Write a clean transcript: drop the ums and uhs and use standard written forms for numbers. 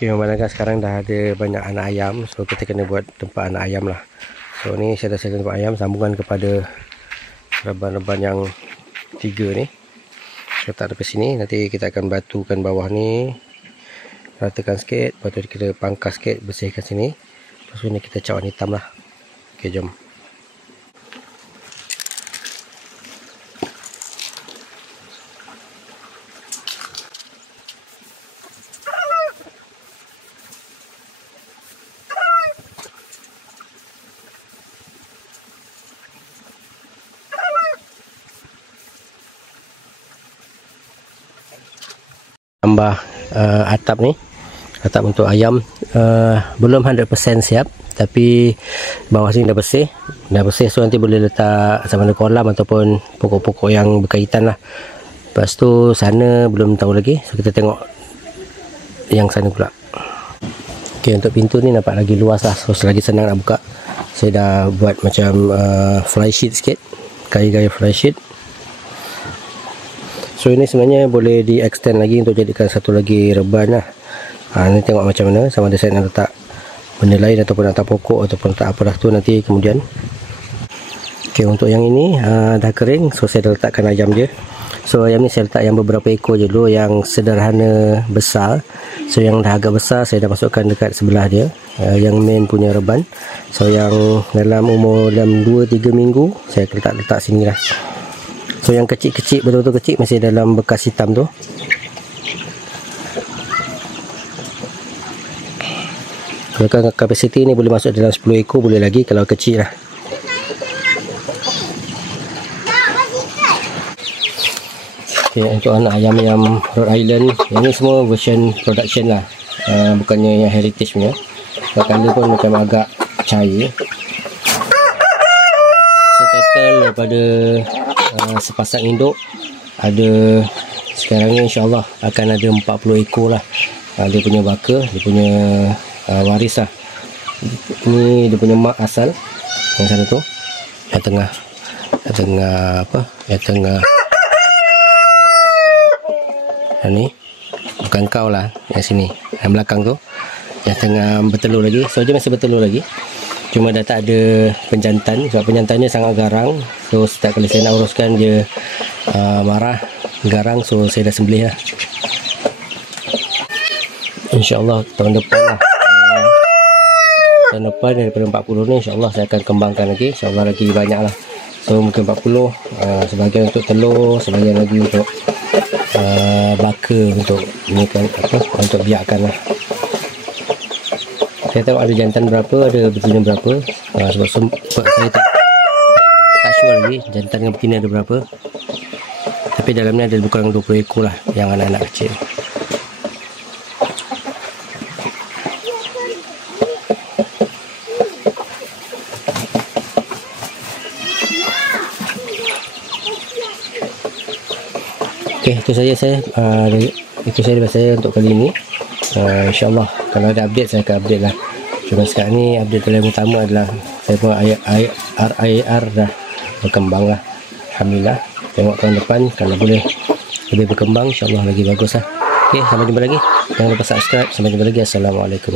Okay, memandangkan sekarang dah ada banyak anak ayam, so kita kena buat tempat anak ayam lah. So ni saya dah siapkan tempat ayam sambungan kepada reban-reban yang 3 ni. Letak dekat sini, nanti kita akan batukan bawah ni, ratakan sikit, lepas tu kita pangkas sikit, bersihkan sini. Lepas tu ni kita cat warna hitam lah. Okay, jom. Tambah atap untuk ayam, belum 100% siap, tapi bawah sini dah bersih, so nanti boleh letak sama ada kolam ataupun pokok-pokok yang berkaitan lah. Lepas tu sana belum tahu lagi, so kita tengok yang sana pula. Okay, untuk pintu ni nampak lagi luas lah, so selagi senang nak buka. Saya dah buat macam fly sheet sikit, gaya-gaya fly sheet. So ini sebenarnya boleh di extend lagi untuk jadikan satu lagi reban lah. Nanti tengok macam mana, sama ada saya nak letak benda lain ataupun letak pokok ataupun letak apa dah tu nanti kemudian. Okay, untuk yang ini dah kering, so saya dah letakkan ayam je. So ayam ni saya letak yang beberapa ekor je dulu, yang sederhana besar. So yang dah agak besar saya dah masukkan dekat sebelah dia, yang main punya reban. So yang dalam umur dalam 2-3 minggu saya letak sini lah. So yang kecil-kecil, betul-betul kecil, masih dalam bekas hitam tu. Kalau kapasiti ni boleh masuk dalam 10 ekor, boleh lagi kalau kecil lah. Okay, untuk anak ayam yang Rhode Island, yang ni semua version production lah, bukannya yang heritage punya. Color pun macam agak cair. So total daripada sepasang induk ada sekarang ni, insyaAllah akan ada 40 ekor lah. Dia punya baka, dia punya waris lah. Ni dia punya mak asal, yang sana tu, yang tengah yang ni bukan kau lah, yang sini, yang belakang tu, yang tengah bertelur lagi. So dia masih bertelur lagi, cuma dah tak ada penjantan, sebab penjantannya sangat garang. So setiap kali saya nak uruskan dia marah, garang, so saya dah sembelih lah. InsyaAllah tahun depan lah, tahun depan daripada 40 ni insyaAllah saya akan kembangkan lagi, insyaAllah lagi banyak lah. So mungkin 40, sebahagian untuk telur, sebahagian lagi untuk baka, untuk ni kan, untuk biarkan lah. Saya tahu ada jantan berapa, ada betina berapa, sebab saya tak sure lagi jantan dengan betina ada berapa. Tapi dalam ni ada lebih kurang 20 ekor lah yang anak-anak kecil. Okay, itu saja daripada saya untuk kali ini. InsyaAllah kalau ada update saya akan update lah. Cuma sekarang ni update yang utama adalah saya pun RIR dah berkembang lah, alhamdulillah. Tengok tahun depan kalau boleh lebih berkembang, insyaAllah lagi bagus lah. Okay, sampai jumpa lagi, jangan lupa subscribe. Sampai jumpa lagi, Assalamualaikum.